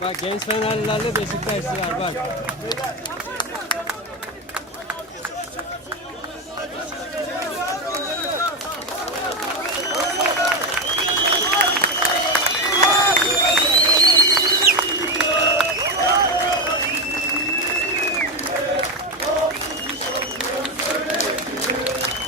Bak genç Fenerlilerle Beşiktaşlılar bak.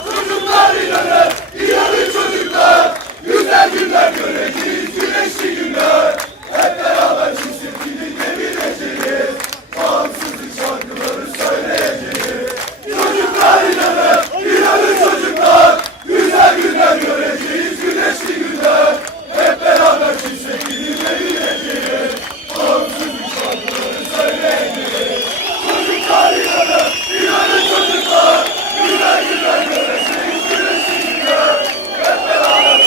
Çocuklar inanır, inanır çocuklar. Güzel günler göreceğiz, güneşli günler. Hep beraber çiftlikini devireceğiz. Bağımsızlık şarkıları söyleyeceğiz. Çocuklar inanır, inanır çocuklar. Güzel günler göreceğiz, güneşli günler. Hep beraber çiftlikini devireceğiz. Bağımsızlık şarkıları söyleyeceğiz. Çocuklar inanır, inanır çocuklar. Güzel günler göreceğiz, güneşli günler. Hep beraber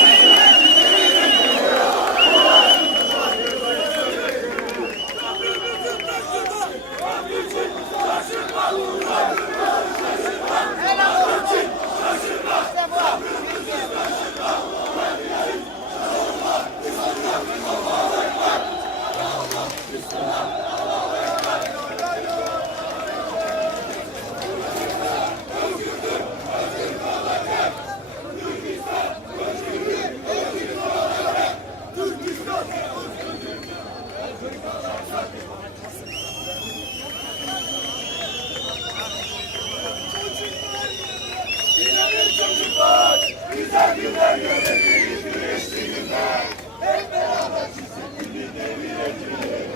çocuklar, güzel günler göreceğiz, güneşli günler. Hep beraber çiftlikini devireceğiz.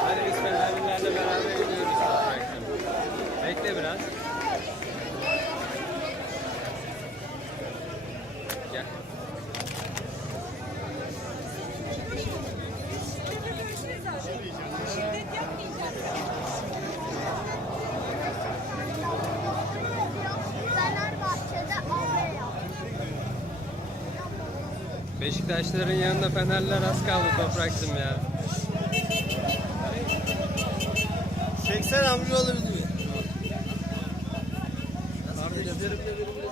Hadi biz Fenerlilerle beraber gidiyoruz. Bekle biraz. Gel. Fenerbahçe'de Avreya. Beşiktaşların yanında Fenerliler az kaldı Toprak'cığım ya. 80 amcaoğlu bizim. Kardeşlerimle benim